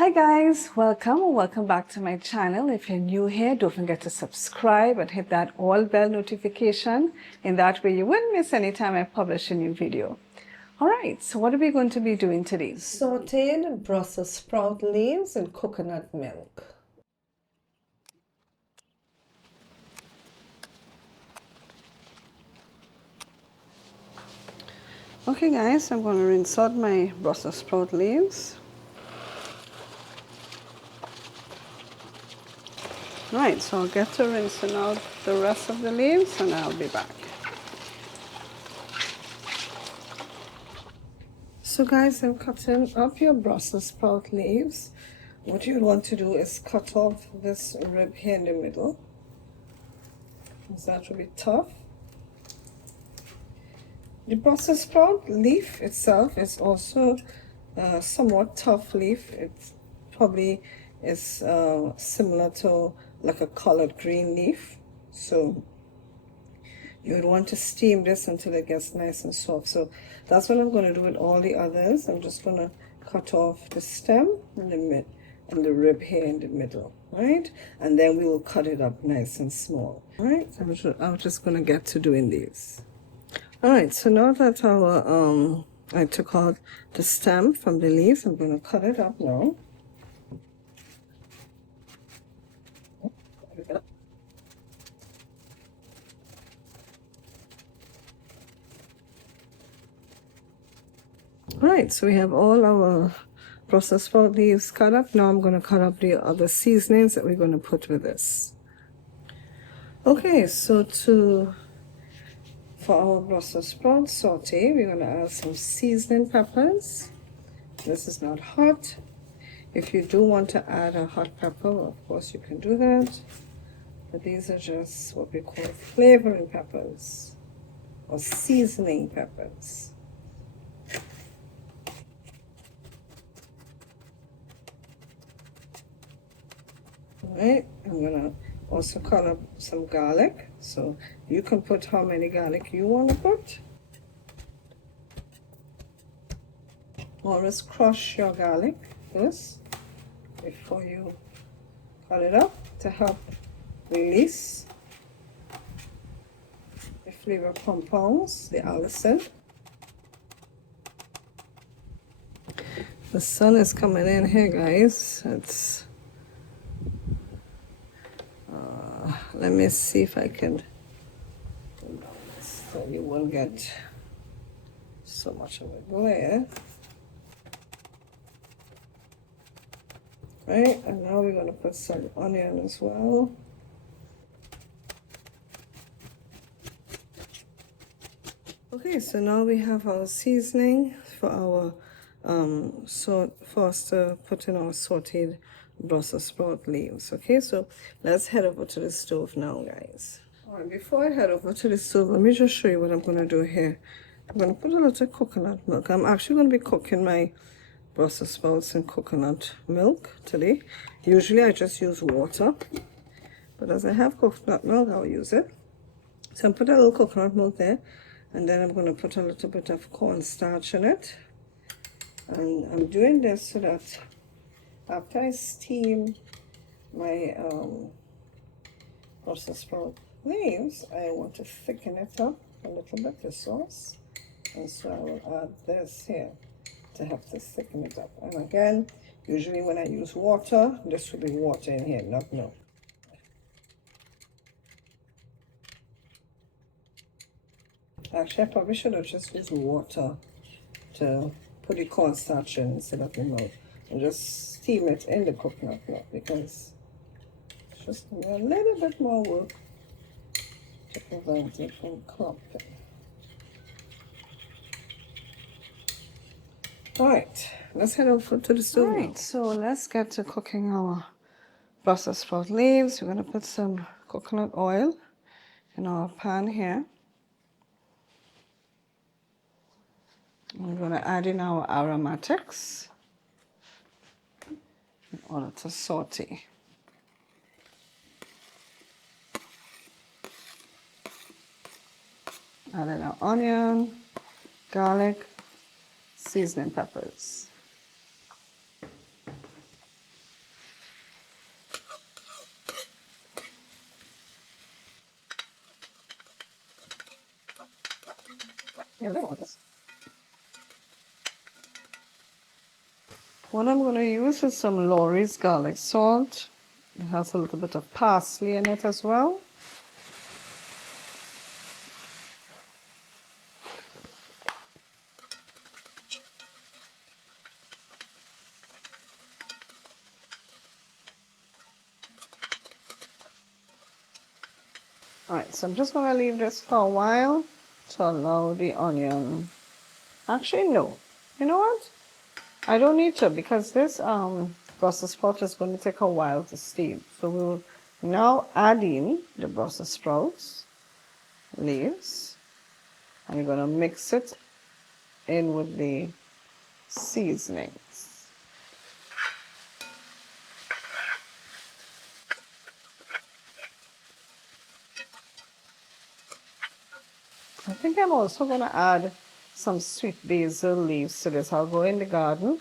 Hi guys, welcome back to my channel. If you're new here, don't forget to subscribe and hit that all bell notification. In that way you won't miss any time I publish a new video. Alright, so what are we going to be doing today? Sautéed Brussels sprout leaves in coconut milk. Okay guys, I'm going to rinse out my Brussels sprout leaves. Right, so I'll get to rinsing out the rest of the leaves and I'll be back. So guys, I'm cutting up your Brussels sprout leaves. What you want to do is cut off this rib here in the middle, because that will be tough. The Brussels sprout leaf itself is also somewhat tough leaf. It probably is similar to like a collard green leaf. So you would want to steam this until it gets nice and soft. So that's what I'm going to do with all the others. I'm just going to cut off the stem and the mid and the rib here in the middle, right? And then we will cut it up nice and small, right? I'm just going to get to doing these. All right, so now that our I took out the stem from the leaves, I'm going to cut it up now. Right, so we have all our Brussels sprout leaves cut up. Now I'm going to cut up the other seasonings that we're going to put with this. Okay, so for our Brussels sprout saute, we're going to add some seasoning peppers. This is not hot. If you do want to add a hot pepper, of course you can do that. But these are just what we call flavoring peppers or seasoning peppers. Alright, I'm gonna also cut up some garlic. So you can put how many garlic you want to put. Always crush your garlic first before you cut it up to help release the flavor compounds, the allicin. The sun is coming in here, guys. It's let me see if I can, so you won't get so much of a glare. Right, and now we're going to put some onion as well. Okay, so now we have our seasoning for our for us to put in our sauteed Brussels sprout leaves. Okay, so let's head over to the stove now, guys. All right, before I head over to the stove, let me just show you what I'm going to do here. I'm going to put a little coconut milk. I'm actually going to be cooking my Brussels sprouts in coconut milk today. Usually I just use water, but as I have coconut milk, I'll use it. So I'm putting a little coconut milk there, and then I'm going to put a little bit of cornstarch in it. And I'm doing this so that after I steam my Brussels sprout leaves, I want to thicken it up a little bit, the sauce. And so I will add this here to help to thicken it up. And again, usually when I use water, this will be water in here, not milk. Actually, I probably should have just used water to put the cornstarch in instead of the milk, and just steam it in the coconut milk, because it's just a little bit more work to prevent it from clumping. Alright, let's head over to the stove. Alright, so let's get to cooking our Brussels sprout leaves. We're going to put some coconut oil in our pan here. We're going to add in our aromatics in order to saute. Add in our onion, garlic, seasoning peppers. What I'm going to use is some Lawry's garlic salt. It has a little bit of parsley in it as well. Alright, so I'm just going to leave this for a while to allow the onion. Actually, no. You know what? I don't need to, because this Brussels sprout is going to take a while to steam. So we'll now add in the Brussels sprouts leaves, and we're going to mix it in with the seasonings. I think I'm also going to add some sweet basil leaves to this. I'll go in the garden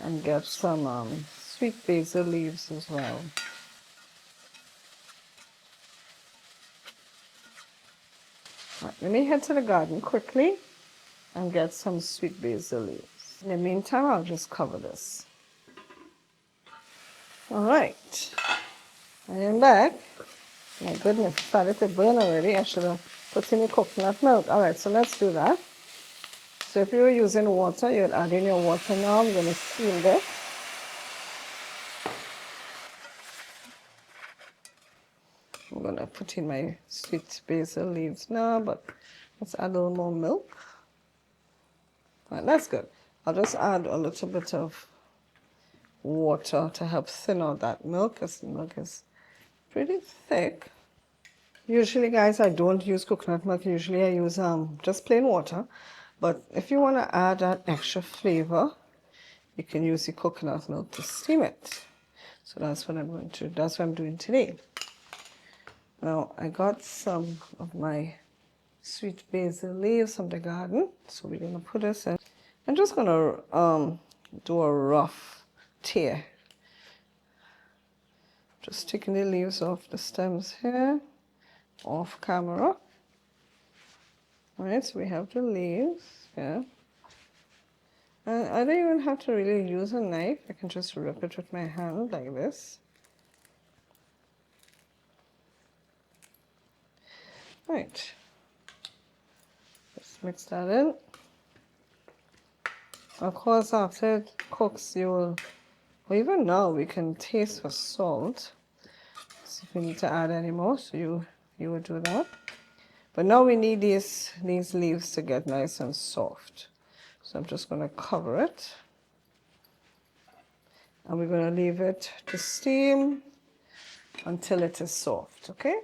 and get some sweet basil leaves as well. Right, let me head to the garden quickly and get some sweet basil leaves. In the meantime, I'll just cover this. All right, I am back. My goodness, it started to burn already. I should have put in the coconut milk. All right, so let's do that. So if you were using water, you'd add in your water now. I'm going to steam this. I'm going to put in my sweet basil leaves now, but let's add a little more milk. All right, that's good. I'll just add a little bit of water to help thin out that milk, because the milk is pretty thick. Usually, guys, I don't use coconut milk. Usually I use just plain water. But if you want to add that extra flavor, you can use the coconut milk to steam it. So that's what I'm doing today. Now, I got some of my sweet basil leaves from the garden. So we're going to put this in. I'm just going to do a rough tear. Just taking the leaves off the stems here, off camera. All right, so we have the leaves here. And I don't even have to really use a knife. I can just rip it with my hand like this. Right. Just mix that in. Of course, after it cooks, you will, or even now, we can taste for salt. So if you need to add any more, so you would do that. But now we need these leaves to get nice and soft. So I'm just going to cover it. And we're going to leave it to steam until it is soft, okay?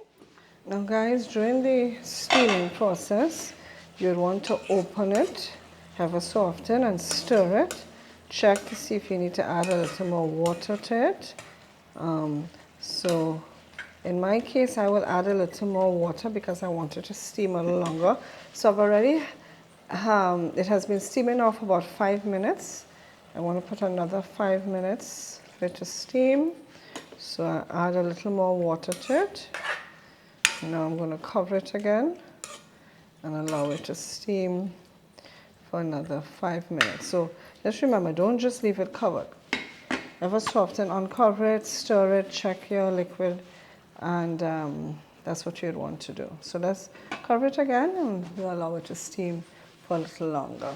Now guys, during the steaming process, you'd want to open it, have a soften and stir it. Check to see if you need to add a little more water to it. So in my case, I will add a little more water because I want it to steam a little longer. So I've already, it has been steaming now for about 5 minutes. I want to put another 5 minutes for it to steam. So I add a little more water to it. Now I'm going to cover it again and allow it to steam for another 5 minutes. So just remember, don't just leave it covered. Ever soften, uncover it, stir it, check your liquid, and that's what you'd want to do. So let's cover it again and we'll allow it to steam for a little longer.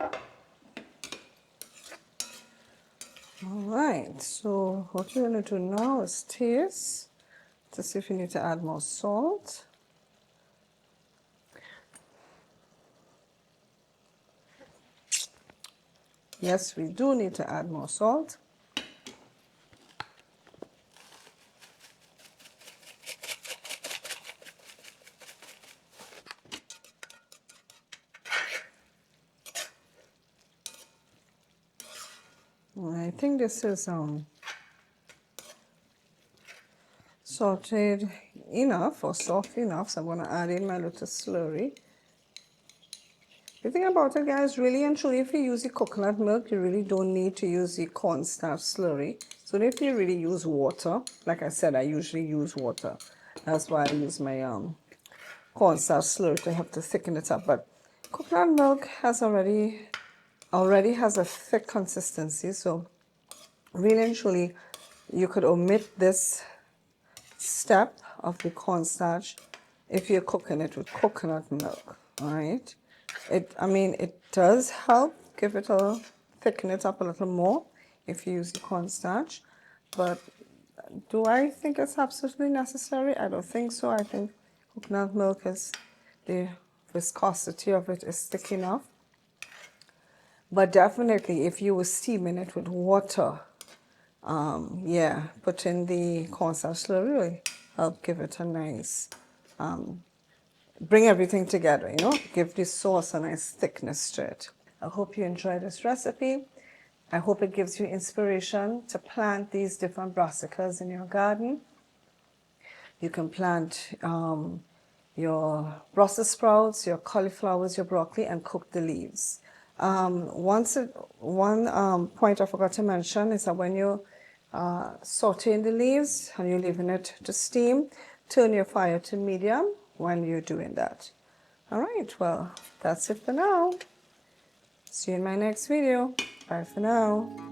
All right, so what you're going to do now is taste to see if you need to add more salt. Yes, we do need to add more salt. I think this is sauteed enough or soft enough, so I'm going to add in my little slurry. The thing about it, guys, really and truly, if you use the coconut milk, you really don't need to use the cornstarch slurry. So if you really use water, like I said, I usually use water. That's why I use my cornstarch slurry to help to thicken it up. But coconut milk has already has a thick consistency, so really and truly you could omit this step of the cornstarch if you're cooking it with coconut milk. All right, it does help give it a thicken it up a little more if you use the cornstarch, but do I think it's absolutely necessary? I don't think so. I think coconut milk is, the viscosity of it is thick enough. But definitely if you were steaming it with water, yeah, put in the cornstarch slurry really help give it a nice, bring everything together, give the sauce a nice thickness to it. I hope you enjoyed this recipe. I hope it gives you inspiration to plant these different brassicas in your garden. You can plant your Brussels sprouts, your cauliflowers, your broccoli, and cook the leaves. One point I forgot to mention is that when you sauteing the leaves and you're leaving it to steam, turn your fire to medium when you're doing that. All right, well, that's it for now. See you in my next video. Bye for now.